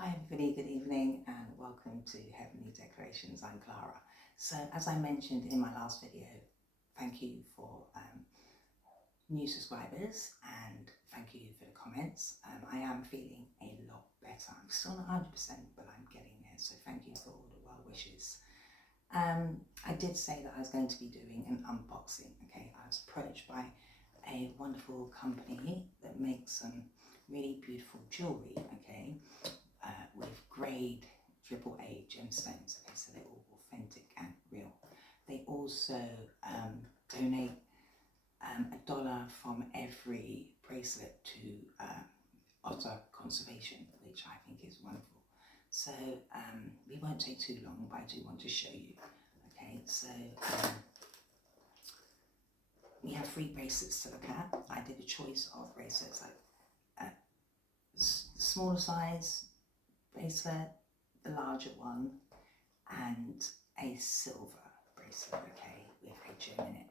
Hi everybody, good evening and welcome to Heavenly Declarations. I'm Clara. So as I mentioned in my last video, thank you for new subscribers and thank you for the comments. I am feeling a lot better. I'm still not 100%, but I'm getting there. So thank you for all the well wishes. I did say that I was going to be doing an unboxing. Okay, I was approached by a wonderful company that makes some really beautiful jewelry. Okay. With grade AAA gemstones, okay, so they're all authentic and real. They also donate $1 from every bracelet to Otter Conservation, which I think is wonderful. So we won't take too long, but I do want to show you. Okay, so we have 3 bracelets to look at. I did a choice of bracelets, like smaller size bracelet, the larger one, and a silver bracelet, okay, with a gem in it.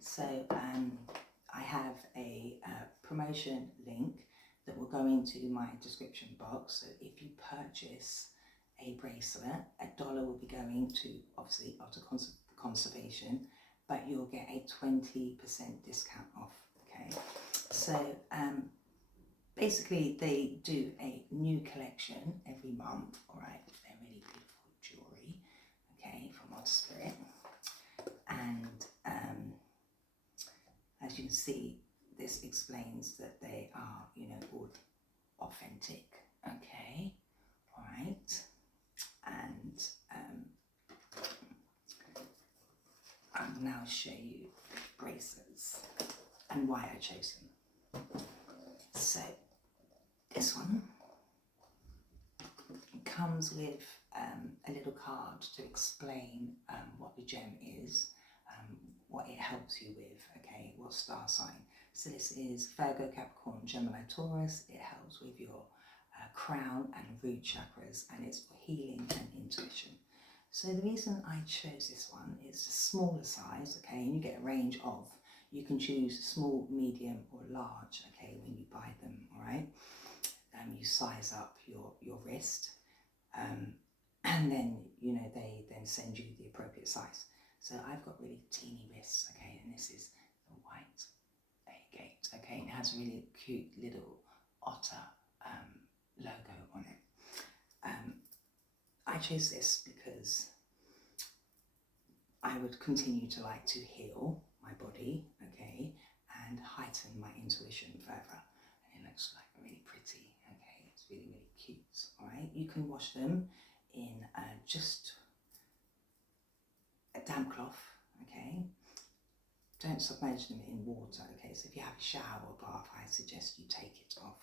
So I have a promotion link that will go into my description box. So if you purchase a bracelet, $1 will be going to obviously Otter Conservation, but you'll get a 20% discount off, okay? So basically, they do a new collection every month, all right? They're really beautiful jewelry, okay, from Otter Spirit. And as you can see, this explains that they are, all authentic, okay, all right? And I'll now show you bracelets and why I chose them. So this one comes with a little card to explain what the gem is, what it helps you with, okay, what star sign. So this is Virgo, Capricorn, Gemini, Taurus. It helps with your crown and root chakras, and it's for healing and intuition. So the reason I chose this one is the smaller size, okay, and you get a range of, you can choose small, medium or large, okay, when you buy them, all right? You size up your wrist, and then, they then send you the appropriate size. So I've got really teeny wrists, okay, and this is the white agate, okay, and it has a really cute little otter logo on it. I chose this because I would continue to like to heal my body, okay, and heighten my intuition further. And it looks like really pretty, okay, it's really, really cute, all right? You can wash them in just a damp cloth, okay? Don't submerge them in water, okay? So if you have a shower or bath, I suggest you take it off.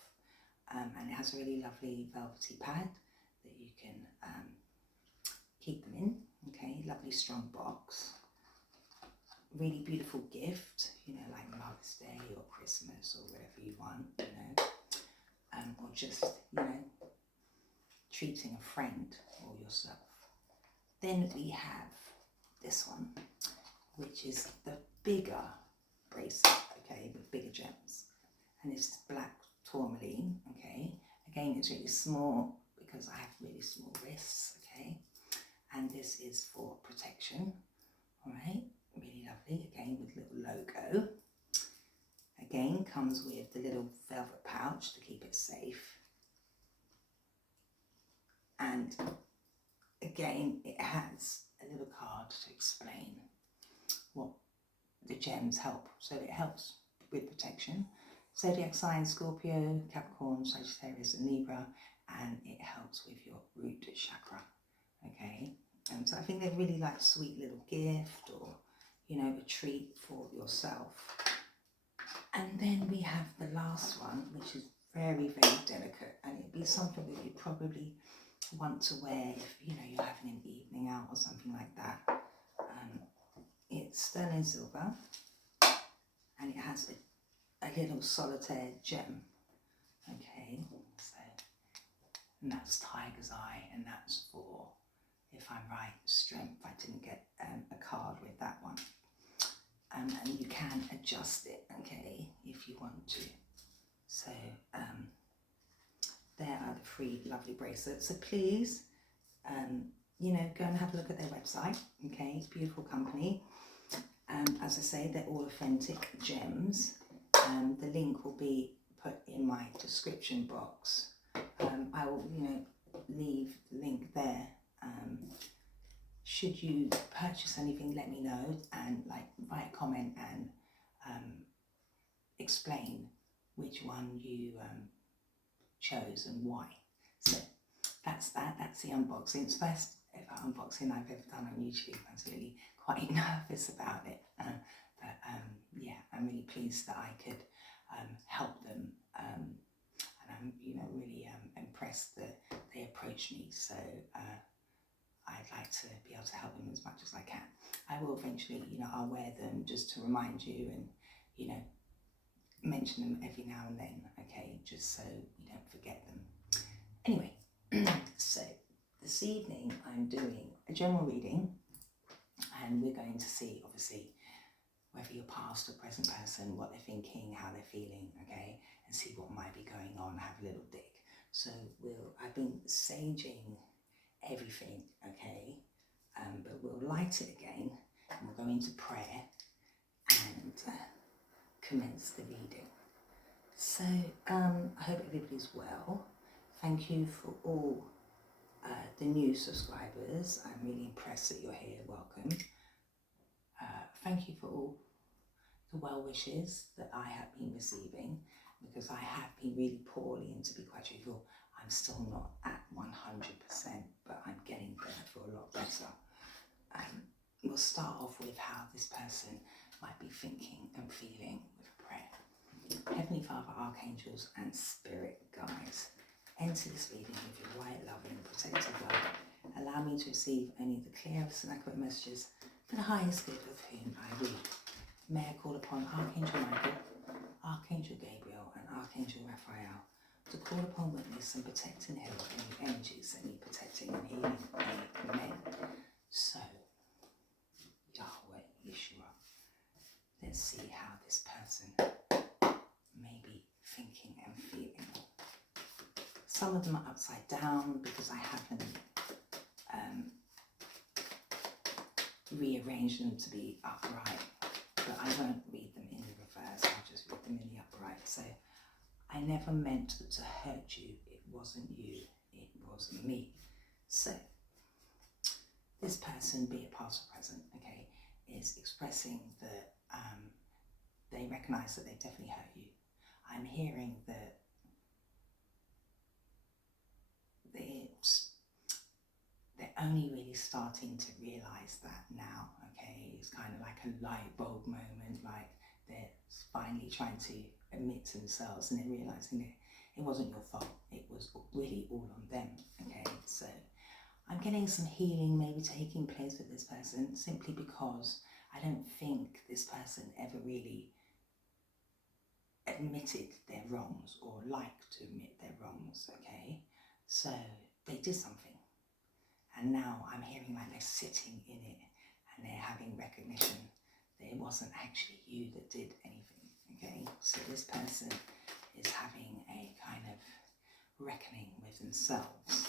And it has a really lovely velvety pad that you can keep them in, okay? Lovely strong box. Really beautiful gift, like Mother's Day or Christmas or whatever you want, or just, treating a friend or yourself. Then we have this one, which is the bigger bracelet, okay, with bigger gems. And this is black tourmaline, okay. Again, it's really small because I have really small wrists, okay. And this is for protection, all right. Really lovely, again with little logo. Again, comes with the little velvet pouch to keep it safe. And again, it has a little card to explain what the gems help. So it helps with protection. Zodiac signs, Scorpio, Capricorn, Sagittarius and Libra, and it helps with your root chakra, okay? So I think they're really like sweet little gift or, a treat for yourself. And then we have the last one, which is very, very delicate, and it'd be something that you probably want to wear if, you're having an evening out or something like that. It's sterling silver, and it has a little solitaire gem, okay, so, and that's tiger's eye, and that's for, if I'm right, strength. I didn't get a card with that one. And you can adjust it, okay, if you want to. So there are the 3 lovely bracelets. So please, you know, go and have a look at their website. Okay, it's a beautiful company. As I say, they're all authentic gems. The link will be put in my description box. I will, you know, leave the link there. Should you purchase anything, let me know, and like write a comment and explain which one you chose and why. So that's that. That's the unboxing. It's the first ever unboxing I've ever done on YouTube. I was really quite nervous about it, but yeah, I'm really pleased that I could help them, and I'm, you know, really impressed that they approached me. So I'd like to be able to help them as much as I can. I will eventually, you know, I'll wear them just to remind you, and, you know, mention them every now and then, okay, just so you don't forget them. Anyway, so this evening I'm doing a general reading, and we're going to see, obviously, whether you're past or present person, what they're thinking, how they're feeling, okay, and see what might be going on, have a little dig. So I've been saging everything, okay, but we'll light it again, and we'll go into prayer and commence the reading. So I hope everybody's well. Thank you for all the new subscribers. I'm really impressed that you're here. Welcome. Thank you for all the well wishes that I have been receiving, because I have been really poorly, and to be quite truthful, I'm still not at 100%, but I'm getting there, for a lot better. We'll start off with how this person might be thinking and feeling with prayer. Heavenly Father, archangels and spirit guides, enter this reading with your white, loving, and protective love. Allow me to receive only the clearest and accurate messages for the highest good of whom I read. May I call upon Archangel Michael, Archangel Gabriel, and Archangel Raphael to call upon, witness, and protect and heal any energies that need protecting and healing. Amen. So, Yahweh, Yeshua, let's see how this person may be thinking and feeling. Some of them are upside down because I haven't rearranged them to be upright, but I won't read them in the reverse, I'll just read them in the upright. So I never meant to hurt you, it wasn't you, it was me. So this person, be it past or present, okay, is expressing that they recognise that they've definitely hurt you. I'm hearing that they're only really starting to realise that now, okay? It's kind of like a light bulb moment, like they're finally trying to admit to themselves and they're realising that it wasn't your fault, it was really all on them, okay? So I'm getting some healing maybe taking place with this person, simply because I don't think this person ever really admitted their wrongs or liked to admit their wrongs, okay? So they did something, and now I'm hearing like they're sitting in it and they're having recognition that it wasn't actually you that did anything, okay? So this person is having a kind of reckoning with themselves.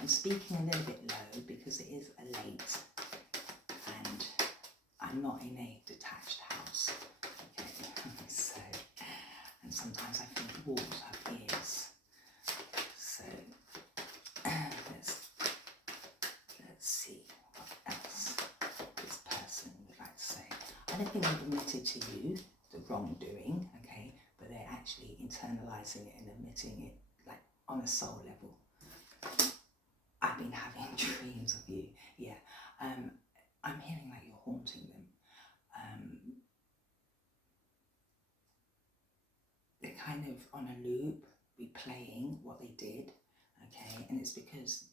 I'm speaking a little bit low because it is a late and I'm not in a detached house, okay? So, and sometimes I think walls have ears. So let's see what else this person would like to say. I don't think they've admitted to you the wrongdoing, okay, but they're actually internalizing it and admitting it, like on a soul level. I've been having dreams of you, yeah. I'm hearing like you're haunting them. They're kind of on a loop, replaying what they did, okay, and it's because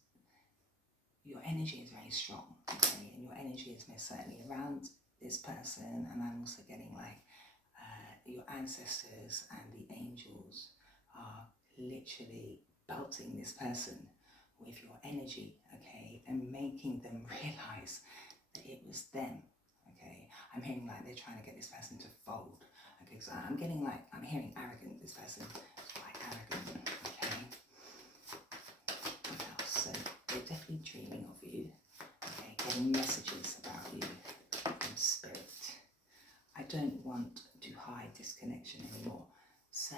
your energy is very strong, okay, and your energy is most certainly around this person, and I'm also getting like your ancestors and the angels are literally belting this person with your energy, okay, and making them realize that it was them, okay. I'm hearing like they're trying to get this person to fold, okay, so I'm getting like, I'm hearing arrogant, this person is quite arrogant, okay. dreaming of you, okay, getting messages about you from spirit. I don't want to hide this connection anymore. So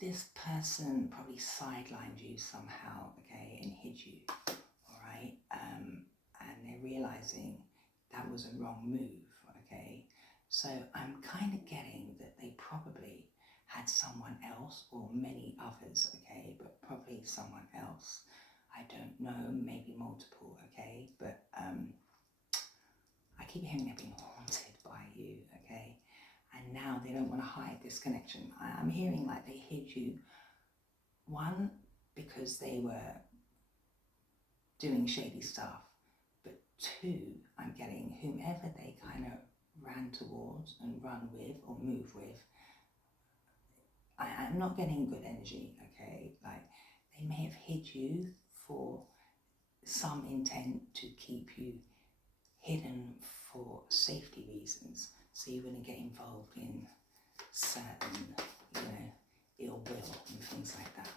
this person probably sidelined you somehow, okay, and hid you, all right? And they're realizing that was a wrong move, okay? So I'm kind of getting that they probably had someone else or many others, okay, but probably someone else. I don't know, maybe multiple, okay? But I keep hearing they've been haunted by you, okay? And now they don't want to hide this connection. I'm hearing like they hid you, one, because they were doing shady stuff, but two, I'm getting whomever they kind of ran towards and run with or move with, I'm not getting good energy, okay? Like they may have hid you for some intent to keep you hidden for safety reasons, so you wouldn't get involved in certain, ill will and things like that.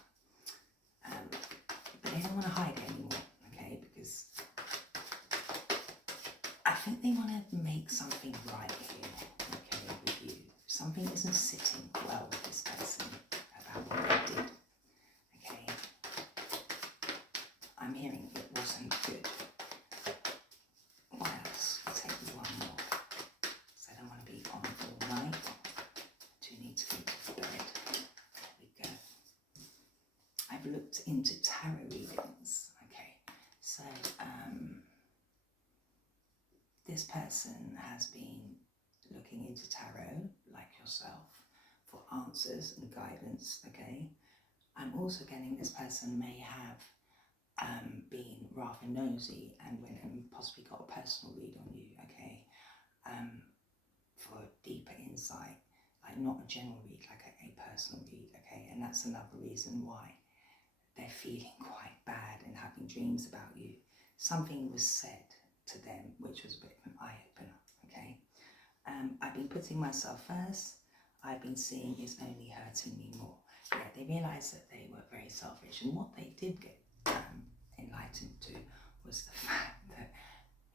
But they don't want to hide it anymore, okay? Because I think they want to make something right here, okay, with you. Something isn't sitting well with this person about what they did, okay? I'm hearing it wasn't good. What else? I'll take one more, because I don't want to be on all night. I do need to go to bed. There we go. I've looked into tarot readings, okay? So, this person has been looking into tarot, like yourself, for answers and guidance, okay? I'm also getting this person may have been rather nosy and went and possibly got a personal read on you, okay? For deeper insight, like not a general read, like a personal read, okay? And that's another reason why they're feeling quite bad and having dreams about you. Something was said to them which was a bit of an eye-opener, okay? I've been putting myself first. I've been seeing it's only hurting me more. Yeah, they realised that they were very selfish, and what they did get enlightened to was the fact that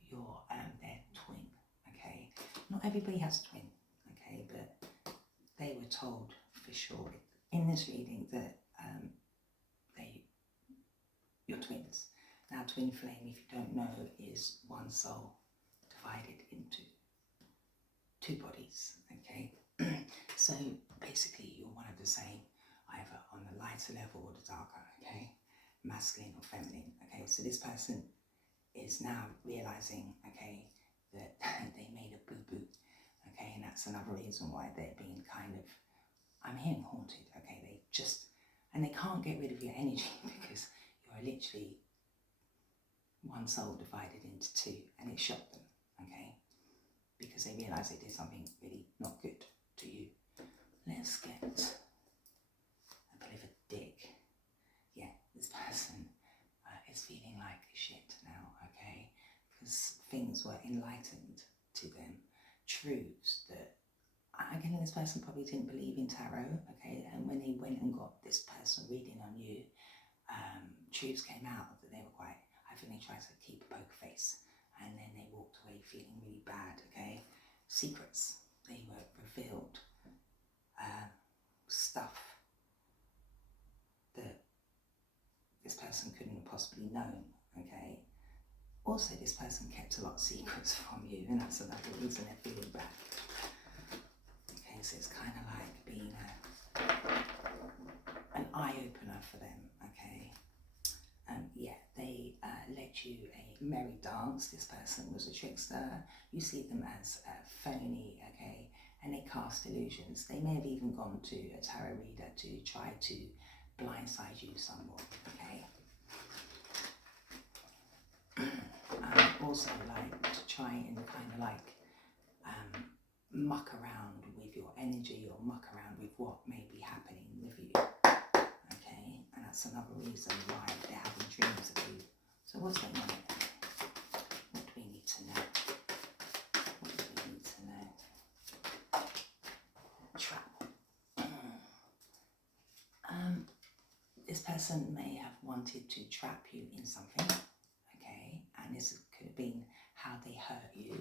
you're their twin, okay? Not everybody has a twin, okay, but they were told for sure in this reading that you're twins. Now, twin flame, if you don't know, is one soul divided into two bodies, okay? So basically, you're one of the same, either on the lighter level or the darker, okay? Masculine or feminine, okay? So this person is now realizing, okay, that they made a boo-boo, okay? And that's another reason why they're being kind of, I'm hearing haunted, okay? And they can't get rid of your energy because you're literally one soul divided into two, and it shocked them, okay? Because they realised they did something really not good to you. Let's get a bit of a dig. Yeah, this person is feeling like shit now, okay? Because things were enlightened to them, truths that, again, this person probably didn't believe in tarot, okay? And when they went and got this person reading on you, truths came out that they were quite, I think they tried to keep a poker face, and then they walked away feeling really bad, okay? Secrets, they were revealed, stuff that this person couldn't have possibly known, okay? Also, this person kept a lot of secrets from you, and that's another reason they're feeling bad. Okay, so it's kind of like being an eye-opener for them, okay? Yeah, they led you a merry dance. This person was a trickster. You see them as phony, okay? And they cast illusions. They may have even gone to a tarot reader to try to blindside you somewhat, okay? Also like to try and kind of like muck around with your energy or muck around with what may be happening with you, okay? And that's another reason why they're having dreams of you. So what's going on here? What do we need to know? What do we need to know? Trap. this person may have wanted to trap you in something, okay, and this could have been how they hurt you.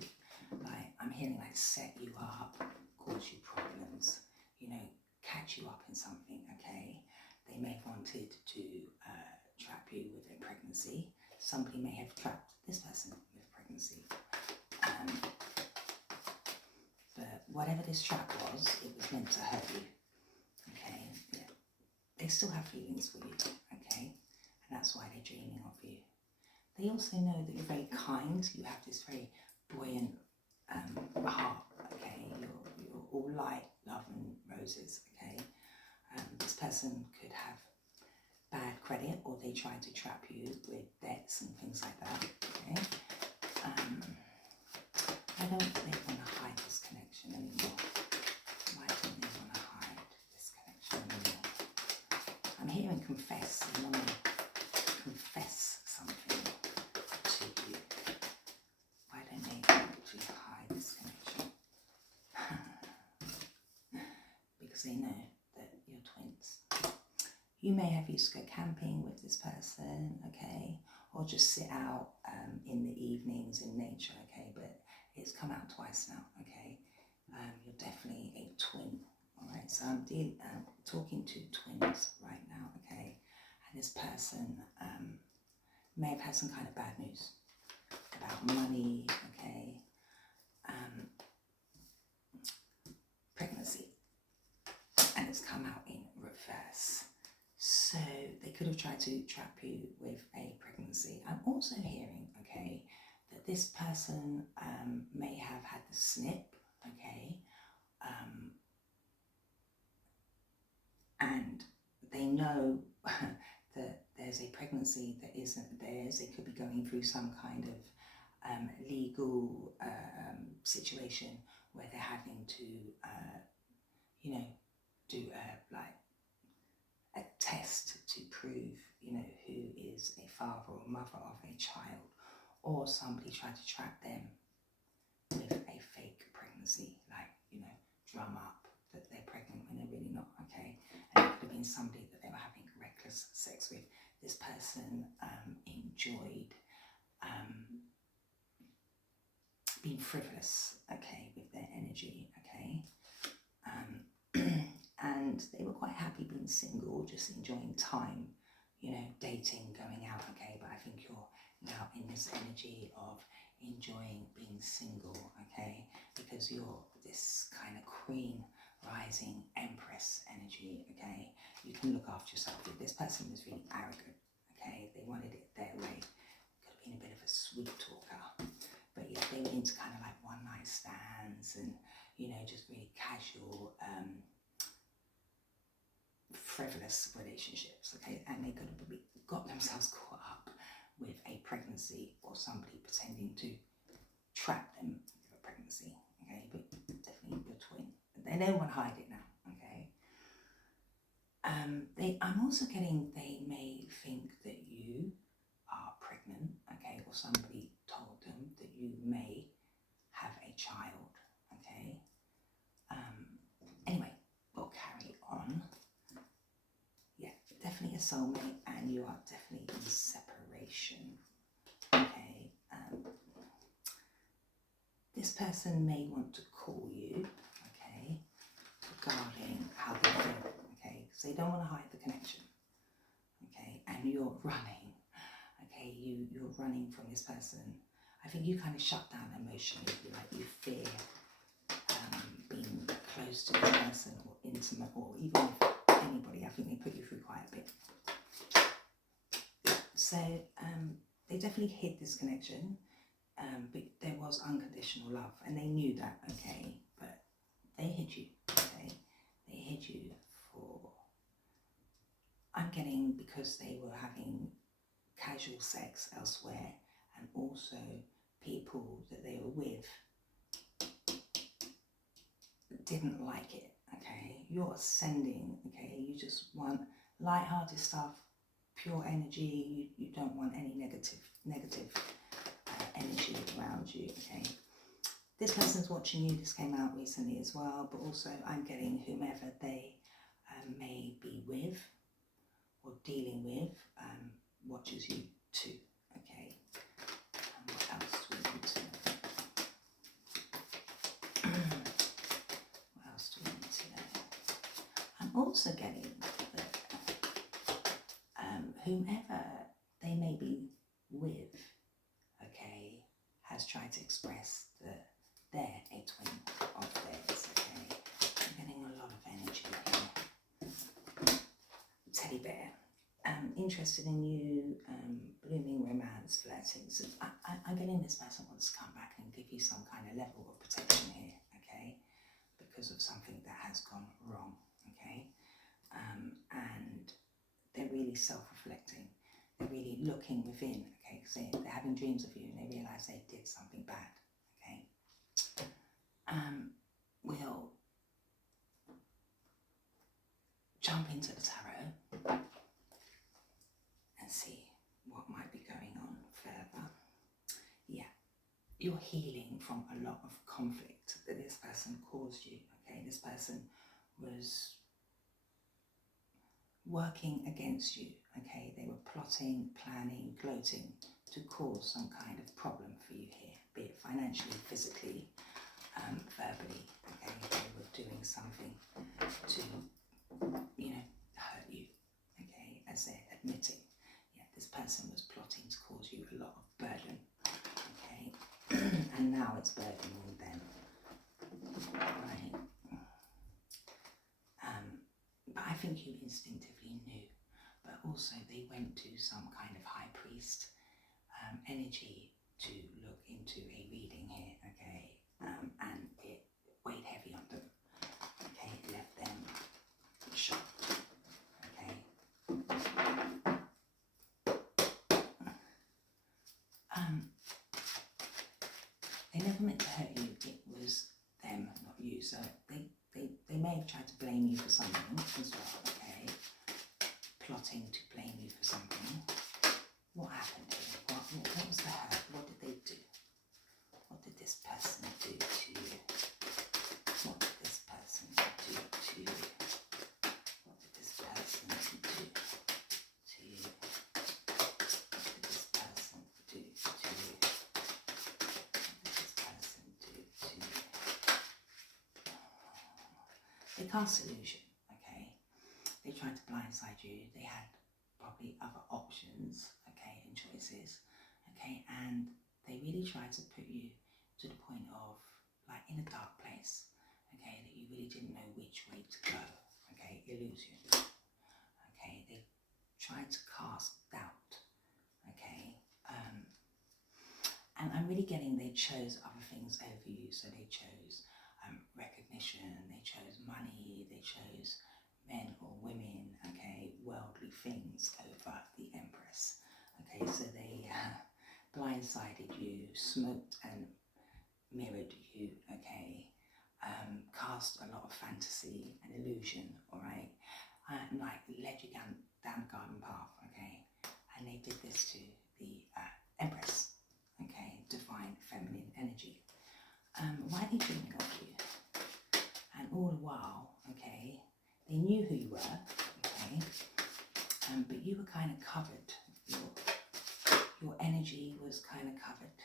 Like, I'm hearing like set you up, cause you problems, you know, catch you up in something, okay. They may have wanted to trap you with a pregnancy. Somebody may have trapped this person with pregnancy. But whatever this trap was, it was meant to hurt you, okay. Yeah. They still have feelings for you, okay, and that's why they're dreaming of you. They also know that you're very kind. You have this very buoyant heart, okay. You're all light, love and roses, okay. This person could have bad credit, or they try to trap you with debts and things like that, okay. I don't think they want to hide this connection anymore. Why don't they want to hide this connection anymore? I'm hearing confess. They want to confess something to you. Why don't they actually hide this connection? Because they know that you're twins. You may have used to go camping with this person, okay, or just sit out in the evenings in nature, okay, but it's come out twice now, okay. You're definitely a twin, all right. So I'm talking to twins right now, okay, and this person may have had some kind of bad news about money, okay, pregnancy, and it's come out in reverse. So they could have tried to trap you with a pregnancy. I'm also hearing, okay, that this person may have had the snip, okay, and they know that there's a pregnancy that isn't theirs. They could be going through some kind of legal situation where they're having to, you know, do like a test to prove, you know, who is a father or mother of a child, or somebody tried to trap them with a fake pregnancy, like, you know, drum up that they're pregnant when they're really not, okay. And it could have been somebody that they were having reckless sex with. This person enjoyed being frivolous, okay, with their energy, okay. And they were quite happy being single, just enjoying time, you know, dating, going out, okay. But I think you're now in this energy of enjoying being single, okay, because you're this kind of queen, rising empress energy, okay. You can look after yourself. This person was really arrogant, okay. They wanted it their way. Could have been a bit of a sweet talker, but yeah, they were into kind of like one night stands and, you know, just really casual, frivolous relationships, okay. And they could have got themselves caught up with a pregnancy, or somebody pretending to trap them with a pregnancy, okay. But definitely your twin. They don't want to hide it now, okay. I'm also getting they may think that you are pregnant, okay, or somebody told them that you may have a child, okay. Anyway, we'll carry on. Yeah, definitely a soulmate, and you are definitely in separation, okay. This person may want to call you, okay, regarding how they feel, okay, because they don't want to hide the connection, okay, and you're running, okay, you're running from this person. I think you kind of shut down emotionally, like you fear being close to this person, or intimate, or even with anybody. I think they put you through quite a bit. So they definitely hid this connection, but there was unconditional love, and they knew that, okay, but they hid you, okay. They hid you for, I'm getting, because they were having casual sex elsewhere, and also people that they were with didn't like it, okay. You're ascending, okay. You just want light-hearted stuff, pure energy. You don't want any negative energy around you, okay. This person's watching you. This came out recently as well, but also I'm getting whomever they may be with or dealing with watches you too, okay? And what else do we need to know? What else do we need to know? I'm also getting that whomever they may be with, okay, has tried to express that they're a twin of theirs, okay? I'm getting a lot of energy here. Teddy bear. Interested in you, blooming romance, flirting. So I'm getting this person wants to come back and give you some kind of level of protection here, okay? Because of something that has gone wrong, okay? And they're really self-reflecting. They're really looking within, okay? Because they're having dreams of you and they realise they did something bad, okay? We'll jump into the tarot and see what might be going on further. Yeah, you're healing from a lot of conflict that this person caused you, okay? This person was working against you, okay? They were plotting, planning, gloating to cause some kind of problem for you here, be it financially, physically, verbally, okay? They were doing something to, you know, hurt you, okay? As they're admitting. Yeah, this person was plotting to cause you a lot of burden, okay? And now it's burdening them, right? But I think you instinctively knew, but also they went to some kind of high priest energy to look into a reading here, okay? And it weighed heavy on them, okay? It left them shocked, okay? They never meant to hurt you, it was them, not you. So they may have tried to blame you for something as well, okay? Plotting to blame you for something. What happened here? What was the hurt? What did they do? What did this person do to you? What did this person do to you? What did this person do to you? What did this person do to you? What did this person do to you? They cast illusion, okay? They tried to blindside you. They had probably other options, okay, and choices, okay? And they really tried to put you to the point of, like, in a dark place, okay, that you really didn't know which way to go, okay? Illusion, okay? They tried to cast doubt, okay? And I'm really getting they chose other things over you. So they chose recognition, they chose money, they chose men or women, okay, worldly things over the Empress, okay? So they blindsided you, smoked and mirrored you, okay? Cast a lot of fantasy and illusion, all right? Like led you down the garden path, okay? And they did this to the Empress, okay? Divine feminine energy. Why are they dreaming of you? And all the while, okay, they knew who you were, okay? But you were kind of covered. Your energy was kind of covered.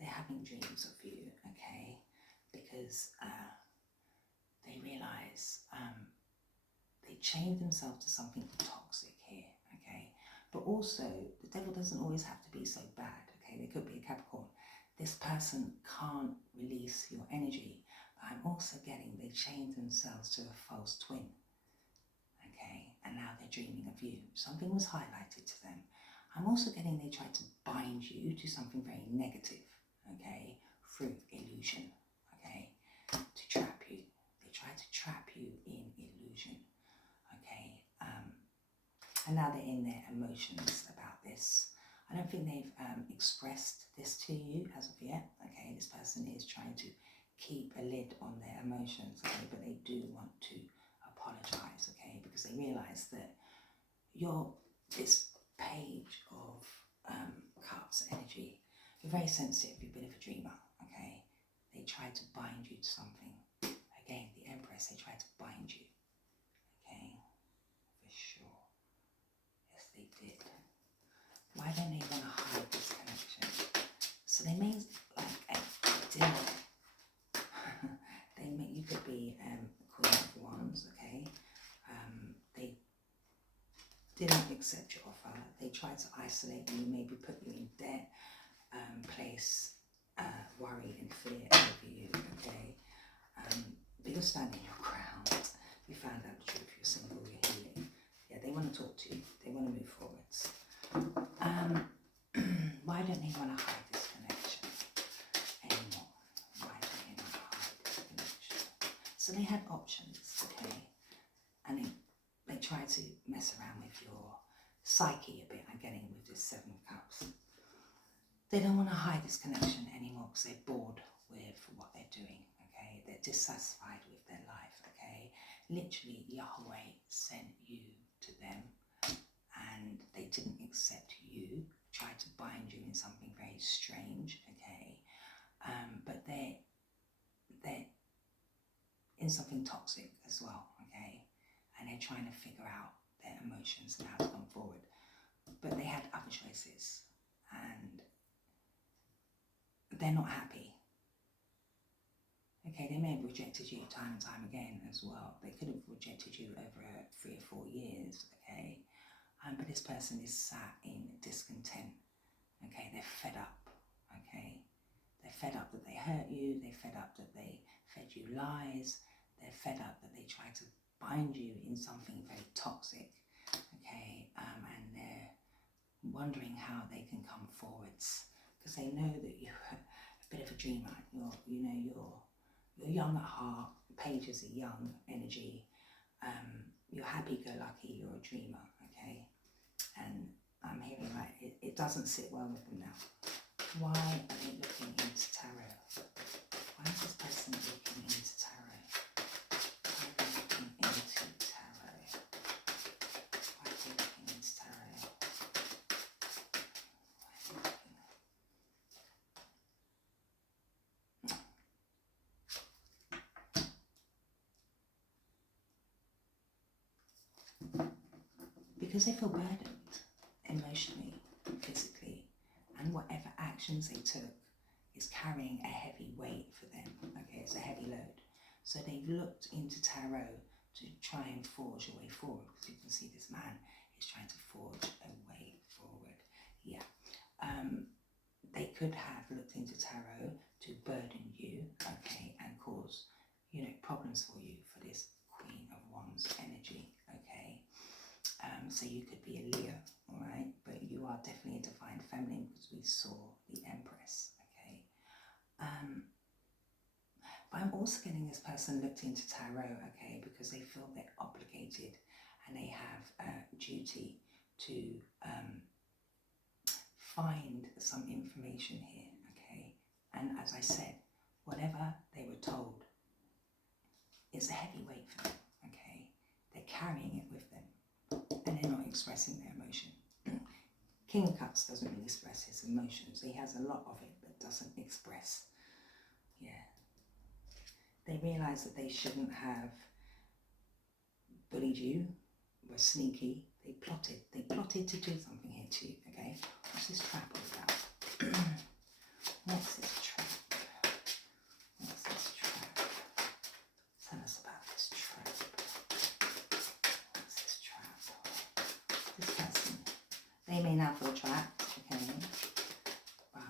They're having dreams of you, okay? Because they realise they chained themselves to something toxic here, okay? But also, the devil doesn't always have to be so bad, okay? They could be a Capricorn. This person can't release your energy. But I'm also getting they chained themselves to a false twin, okay? And now they're dreaming of you. Something was highlighted to them. I'm also getting they tried to bind you to something very negative, okay? Through illusion, okay? To trap you. They tried to trap you in illusion, okay? And now they're in their emotions about this. I don't think they've expressed this to you as of yet, okay? This person is trying to keep a lid on their emotions, okay? But they do want to apologise, okay? Because they realise that you're this page of cups energy. You're very sensitive, you're a bit of a dreamer, okay? They tried to bind you to something. Again, the Empress, they tried to bind you, okay? For sure. don't they want to hide this connection? So they may like a deal. You could be Queen of Wands, okay? They didn't accept your offer. They tried to isolate you, maybe put you in debt, place worry and fear over you, okay? But you're standing your ground. You found out the truth. You're single. You're healing. Yeah, they want to talk to you. They want to move forwards. Why don't they want to hide this connection anymore? Why don't they want to hide this connection? So they had options, okay? And they tried to mess around with your psyche a bit. I'm getting with this Seven of Cups. They don't want to hide this connection anymore because they're bored with what they're doing, okay? They're dissatisfied with their life, okay? Literally, Yahweh sent you to them and they didn't accept you, tried to bind you in something very strange, okay? But they're in something toxic as well, okay? And they're trying to figure out their emotions and how to come forward. But they had other choices and they're not happy. Okay, they may have rejected you time and time again as well. They could have rejected you over 3 or 4 years, okay? But this person is sat in discontent, okay? They're fed up, okay? They're fed up that they hurt you. They're fed up that they fed you lies. They're fed up that they tried to bind you in something very toxic, okay? And they're wondering how they can come forwards because they know that you're a bit of a dreamer. You're young at heart. Page is a young energy. You're happy-go-lucky. You're a dreamer, okay? And I'm hearing like it doesn't sit well with them now. Why are they looking into tarot? Why is this person looking into tarot? Why are they looking into tarot? Why are they looking into tarot? Why are they looking? Because they feel burdened emotionally, physically, and whatever actions they took is carrying a heavy weight for them, okay? It's a heavy load. So they've looked into tarot to try and forge a way forward, because you can see this man is trying to forge a way forward. Yeah. They could have looked into tarot to burden you, okay, and cause, problems for you for this Queen of Wands energy, okay? So you could be a Leo, all right? But you are definitely a divine feminine because we saw the Empress, okay? But I'm also getting this person looked into tarot, okay, because they feel they're obligated and they have a duty to find some information here, okay? And as I said, whatever they were told is a heavy weight for them, okay? They're carrying it with them and they're not expressing their emotion. King of Cups doesn't really express his emotions. He has a lot of it but doesn't express. Yeah. They realise that they shouldn't have bullied you, were sneaky. They plotted to do something here to you, okay? What's this trap all about? What's this trap? What's this trap? Tell us about this trap. What's this trap? This person, they may now feel trapped, okay? But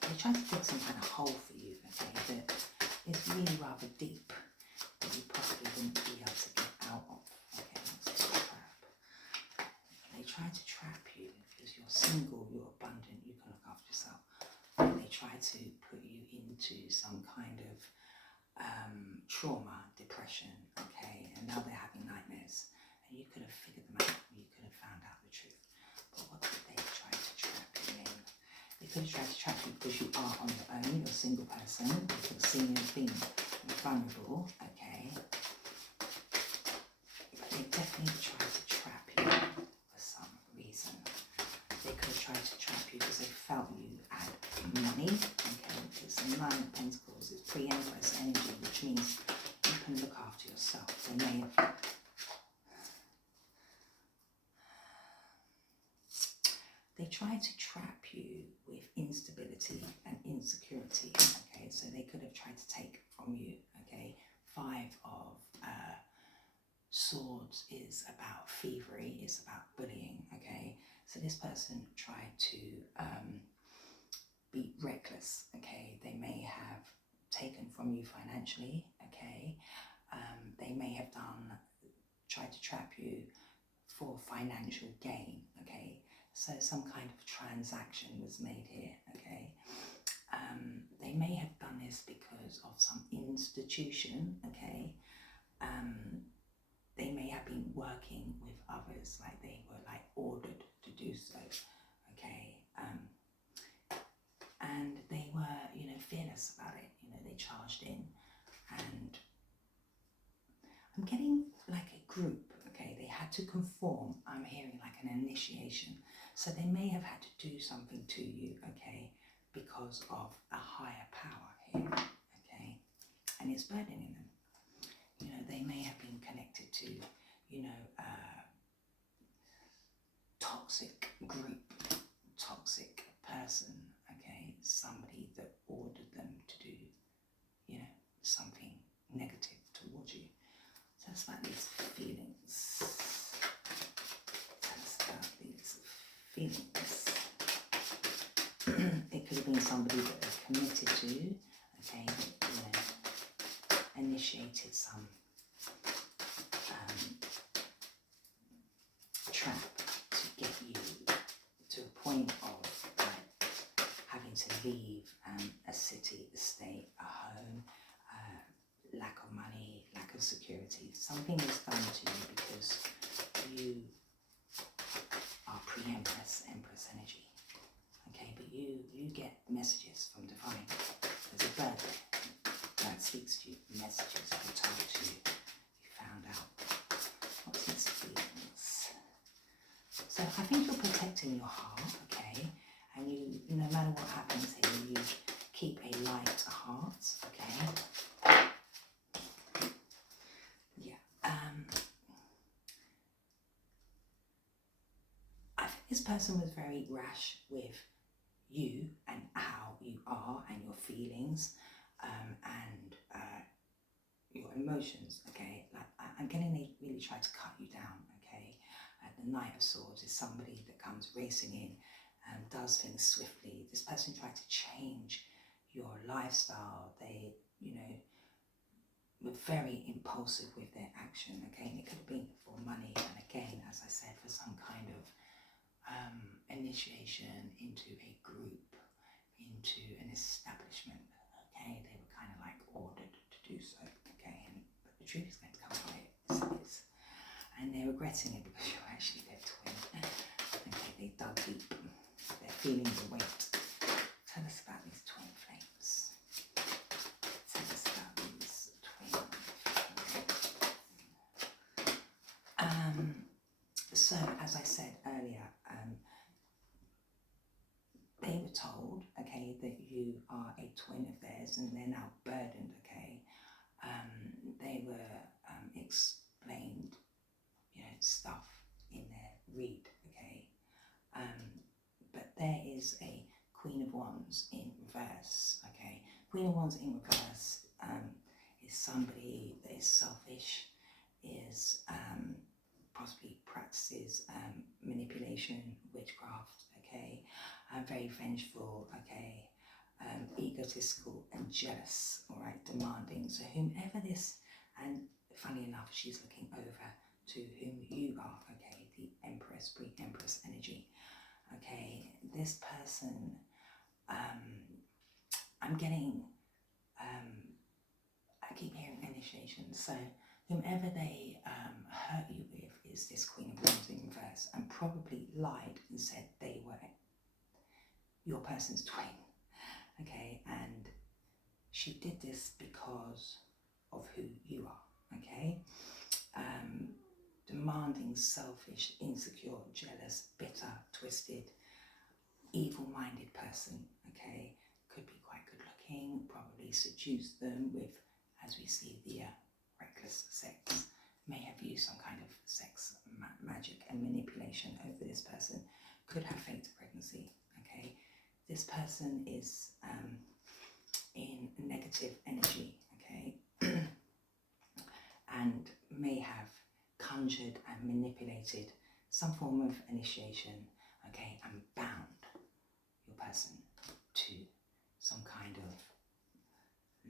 they try to dig some kind of hole for you, okay? That is really rather deep that you possibly wouldn't be able to get out of, okay? What's this trap? They try to trap you because you're single, you're abundant, you can look after yourself. And they try to put you into some kind of trauma, depression, okay? And now they're having nightmares. And you could have figured them out, you could have found out the truth. But what did they try to trap you in? They could have tried to trap you because you are on your own, you're a single person, you're seeing as being vulnerable, okay? But they definitely tried to trap you for some reason. They could have tried to trap you because they felt you had money, okay? It's the Nine of Pentacles, it's pre-Empress energy, which means you can look after yourself. They may have they try to trap you with instability and insecurity, okay? So they could have tried to take from you, okay? 5 of Swords is about thievery, is about bullying, okay? So this person tried to be reckless, okay? They may have taken from you financially, okay? They may have tried to trap you for financial gain, okay? So some kind of transaction was made here, okay? They may have done this because of some institution, okay? They may have been working with others, like they were like ordered to do so, okay? And they were, you know, fearless about it, you know, they charged in. And I'm getting like a group, okay? They had to conform. I'm hearing like an initiation. So they may have had to do something to you, okay? Because of a higher power here, okay? And it's burdening them. You know, they may have been connected to, you know, toxic group, toxic person, okay? Somebody that ordered them to do, you know, something negative towards you. Tell us about these feelings. Tell us about these feelings. It could have been somebody that was committed to you, okay? That, you know, initiated some trap to get you to a point of like having to leave a city, a state, a home, lack of money, lack of security. Something is done to you because you are pre-empress, empress energy. Okay, but you get messages from divine. There's a bird that speaks to you, messages are told to you. You found out. What's these feelings? So I think you're protecting your heart, okay? And you, no matter what happens here, you keep a light heart, okay? Yeah. I think this person was very rash with you and how you are and your feelings and your emotions, okay? Like I'm getting they really try to cut you down, okay? The Knight of Swords is somebody that comes racing in and does things swiftly. This person tried to change your lifestyle. They, you know, were very impulsive with their action, okay? And it could have been for money, and again, as I said, for some kind of initiation into a group, into an establishment, okay? They were kind of like ordered to do so, okay? But the truth is going to come by it, and they're regretting it because you're actually their twin, okay? They dug deep, they're feeling the weight. Tell us about these twin flames. Tell us about these twin flames. So, as I said earlier, they were told, okay, that you are a twin of theirs and they're now burdened, okay? They were explained, you know, stuff in their read, okay? But there is a Queen of Wands in reverse, okay? Queen of Wands in reverse is somebody that is selfish, is possibly practices manipulation, witchcraft, okay? Very vengeful, okay? Egotistical and jealous, all right? Demanding. So whomever this, and funny enough, she's looking over to whom you are, okay? The Empress, pre-Empress energy, okay? This person, I'm getting, I keep hearing initiation. So whomever they hurt you with is this Queen of Wands in reverse, and probably lied and said they were your person's twin, okay? And she did this because of who you are, okay? Demanding, selfish, insecure, jealous, bitter, twisted, evil-minded person, okay? Could be quite good looking, probably seduced them with, as we see, the reckless sex, may have used some kind of sex magic and manipulation over this person could have faked a pregnancy, okay? This person is in negative energy, okay? And may have conjured and manipulated some form of initiation, okay, and bound your person to some kind of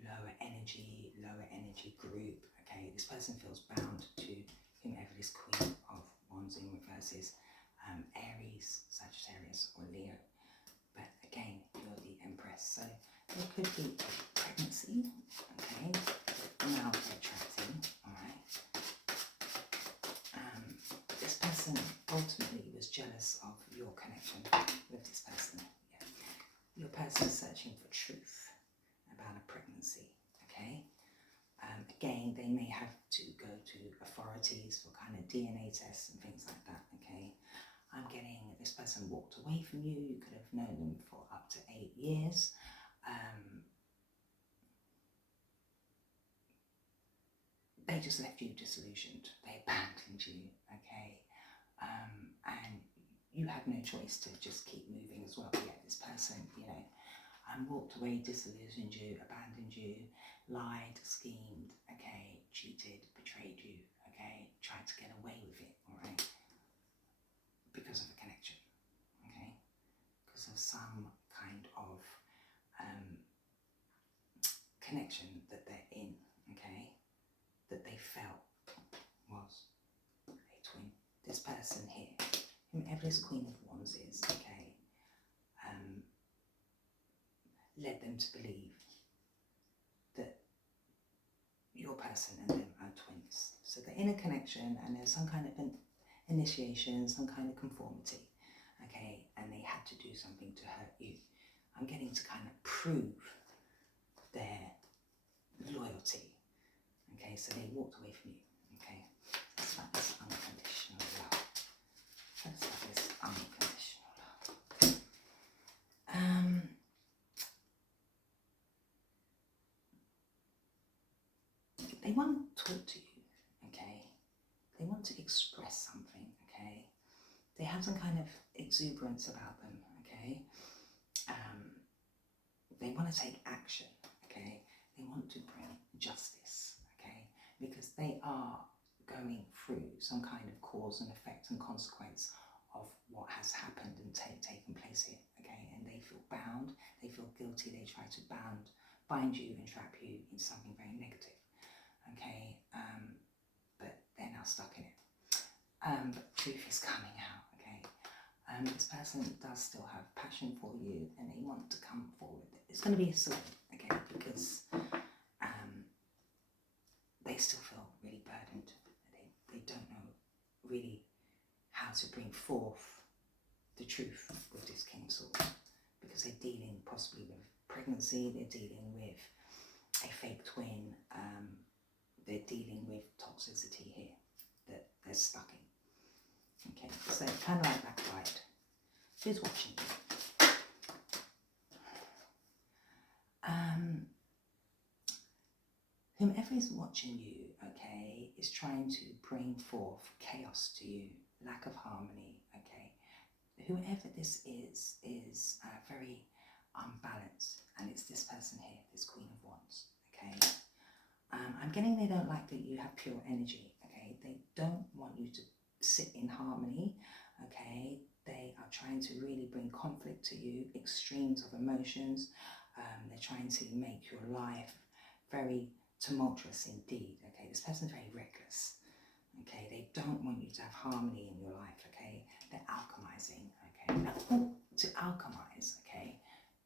lower energy group, okay? This person feels bound to whomever this Queen of Wands in reverse is, Aries, Sagittarius or Leo. But again, you're the Empress, so there could be a pregnancy, okay, now they're attracting, alright. This person ultimately was jealous of your connection with this person. Yeah. Your person is searching for truth about a pregnancy, okay? Again, they may have to go to authorities for kind of DNA tests and things like that, okay? I'm getting this person walked away from you. You could have known them for up to 8 years. They just left you disillusioned. They abandoned you, okay? And you had no choice to just keep moving as well. Yet this person, you know, walked away, disillusioned you, abandoned you, lied, schemed, okay, cheated, betrayed you, okay, tried to get away with it, all right, because of a connection, okay, because of some kind of connection that they're in, okay, that they felt was a twin. This person here, whomever this Queen of Wands is, okay, led them to believe that your person and them are twins. So they're in a connection and there's some kind of an initiation, some kind of conformity, okay, and they had to do something to hurt you. I'm getting to kind of prove their loyalty, okay, so they walked away from you, okay. That's like this unconditional love. That's like this unconditional love. They want to talk to you, okay? They want to express something, okay? They have some kind of exuberance about them, okay? They want to take action, okay? They want to bring justice, okay? Because they are going through some kind of cause and effect and consequence of what has happened and taken place here, okay? And they feel bound, they feel guilty, they try to bind you and trap you into something very negative. Okay, but they're now stuck in it. But truth is coming out, okay? This person does still have passion for you and they want to come forward. It's going to be slow, okay, because they still feel really burdened. They don't know really how to bring forth the truth with this King of Swords, because they're dealing possibly with pregnancy, they're dealing with a fake twin, they're dealing with toxicity here that they're stuck in. Okay, so kind of like that guide. Who's watching you? Whomever is watching you, okay, is trying to bring forth chaos to you, lack of harmony, okay. Whoever this is very unbalanced, and it's this person here, this Queen of Wands, okay. I'm getting they don't like that you have pure energy, okay? They don't want you to sit in harmony, okay? They are trying to really bring conflict to you, extremes of emotions. They're trying to make your life very tumultuous indeed, okay? This person's very reckless, okay? They don't want you to have harmony in your life, okay? They're alchemizing, okay? Now, to alchemize, okay,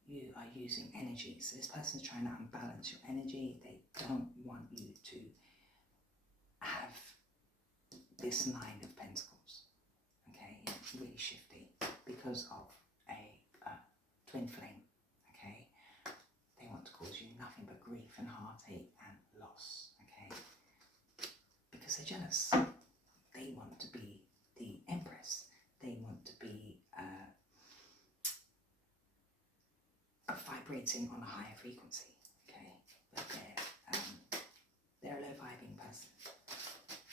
you are using energy. So this person's trying to unbalance your energy. They don't want you to have this 9 of Pentacles, okay? It's really shifty because of a twin flame, okay? They want to cause you nothing but grief and heartache and loss, okay? Because they're jealous. They want to be the Empress. They want to be vibrating on a higher frequency, okay? But they're a low vibing person.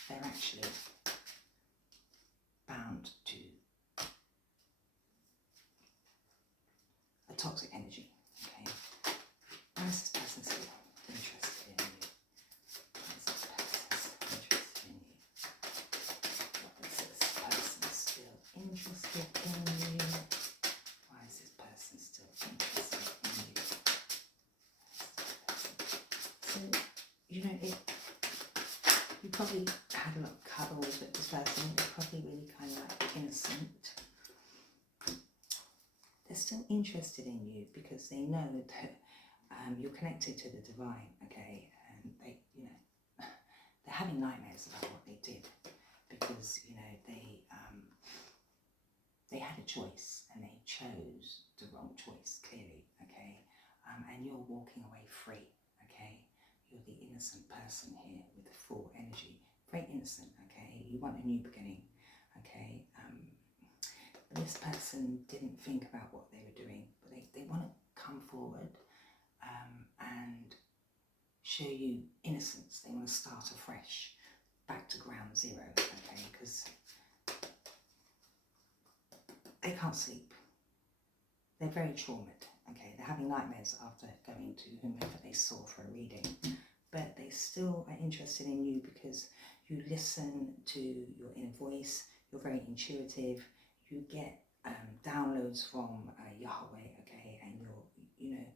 They're actually bound to toxic energy. Okay, why is this person still interested in you? Why is this person interested in you? Why is this person still interested in you? Why is this person still interested in you? So, you know, you probably had a lot of cuddles with this person. They're probably really kind of like innocent. They're still interested in you because they know that you're connected to the divine, okay? And they, you know, they're having nightmares about what they did because, you know, they had a choice and they chose the wrong choice, clearly, okay? And you're walking away free, okay? You're the innocent person here with the full energy. Very innocent, okay? You want a new beginning, okay? This person didn't think about what they were doing, but they want to come forward and show you innocence. They want to start afresh, back to ground zero, okay? Because they can't sleep. They're very traumatized, okay? They're having nightmares after going to whomever they saw for a reading. But they still are interested in you because you listen to your inner voice, you're very intuitive, you get downloads from Yahweh, okay, and you're, you know,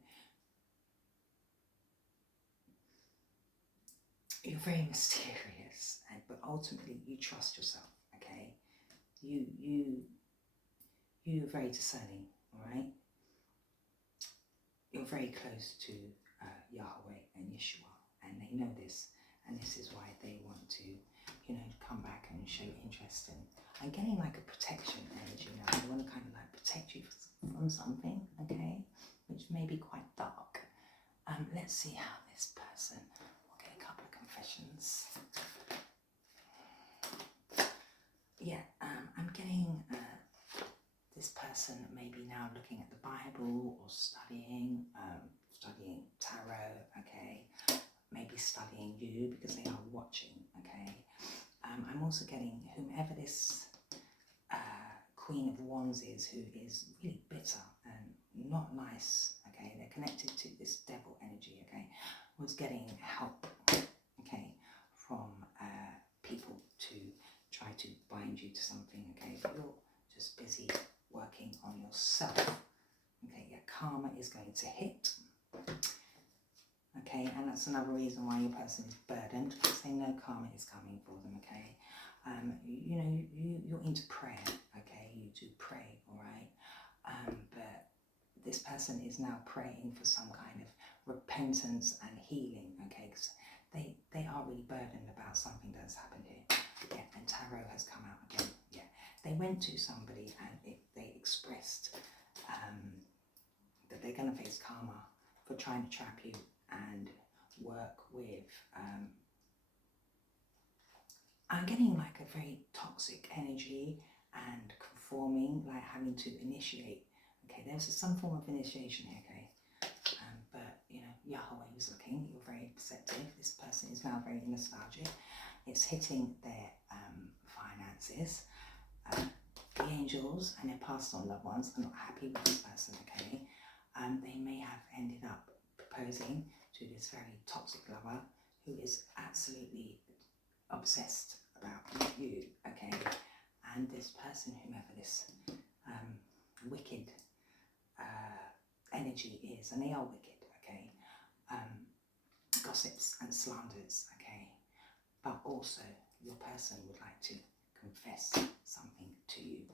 you're very mysterious, but ultimately you trust yourself, okay? You're very discerning, all right? You're very close to Yahweh and Yeshua, and they know this, and this is why they want to, you know, come back and show interest in. I'm getting like a protection energy now. They want to kind of like protect you from something, okay, which may be quite dark. Let's see how this person, we'll get a couple of confessions. Yeah, I'm getting this person maybe now looking at the Bible or studying tarot, okay, maybe studying you because they are watching, okay. I'm also getting whomever this Queen of Wands is, who is really bitter and not nice, okay, they're connected to this devil energy, okay, was getting help, okay, from people to try to bind you to something, okay, but you're just busy working on yourself, okay, yeah, karma is going to hit, okay, and that's another reason why your person is burdened, because they know karma is coming for them, okay. You know, you're into prayer, okay, you do pray, all right, but this person is now praying for some kind of repentance and healing, okay, because they are really burdened about something that's happened here, yeah, and tarot has come out again, yeah. They went to somebody and they expressed that they're going to face karma for trying to trap you and work with, I'm getting like a very toxic energy and conforming, like having to initiate. Okay, there's some form of initiation here, okay? But, you know, Yahweh is looking, you're very perceptive. This person is now very nostalgic. It's hitting their finances. The angels and their past on loved ones are not happy with this person, okay? They may have ended up proposing to this very toxic lover who is absolutely obsessed about you, okay? And this person, whomever this wicked energy is, and they are wicked, okay? Gossips and slanders, okay? But also your person would like to confess something to you.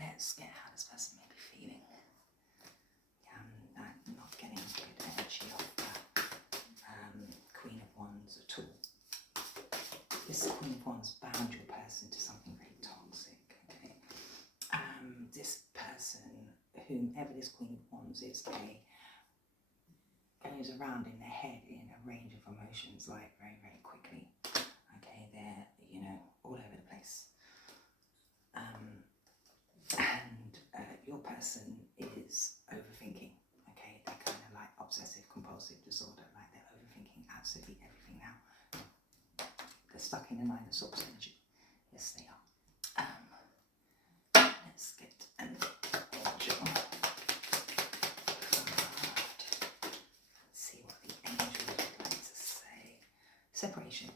Let's get how this person may be feeling. Yeah, I'm not getting good energy of that Queen of Wands at all. This Queen of Wands bound your person to something very toxic, okay? This person, whomever this Queen of Wands is, okay, goes around in their head in a range of emotions, like very, very quickly. Okay, they're, you know, all over the place. And your person is overthinking, okay? They're kind of like obsessive compulsive disorder, like they're overthinking absolutely everything now. They're stuck in a Nine of Swords energy. Yes, they are. Let's get an angel.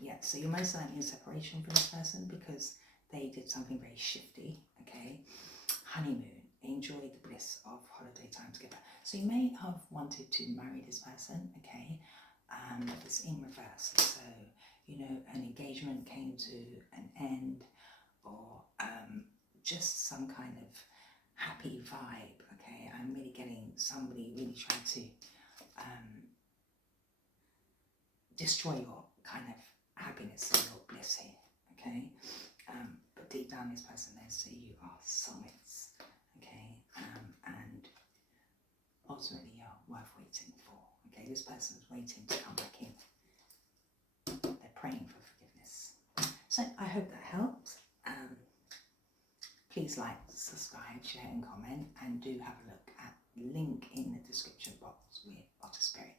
Yeah, so you're most likely in separation from this person because they did something very shifty, okay? Honeymoon, enjoy the bliss of holiday time together. So you may have wanted to marry this person, okay? But it's in reverse. So, you know, an engagement came to an end, or just some kind of happy vibe, okay? I'm really getting somebody really trying to destroy your kind of happiness and your bliss here, okay? But deep down this person there, so you are soulmates, okay? And ultimately you're worth waiting for, okay? This person's waiting to come back in. They're praying for forgiveness. So I hope that helps. Please like, subscribe, share and comment, and do have a look at the link in the description box with Otter Spirit.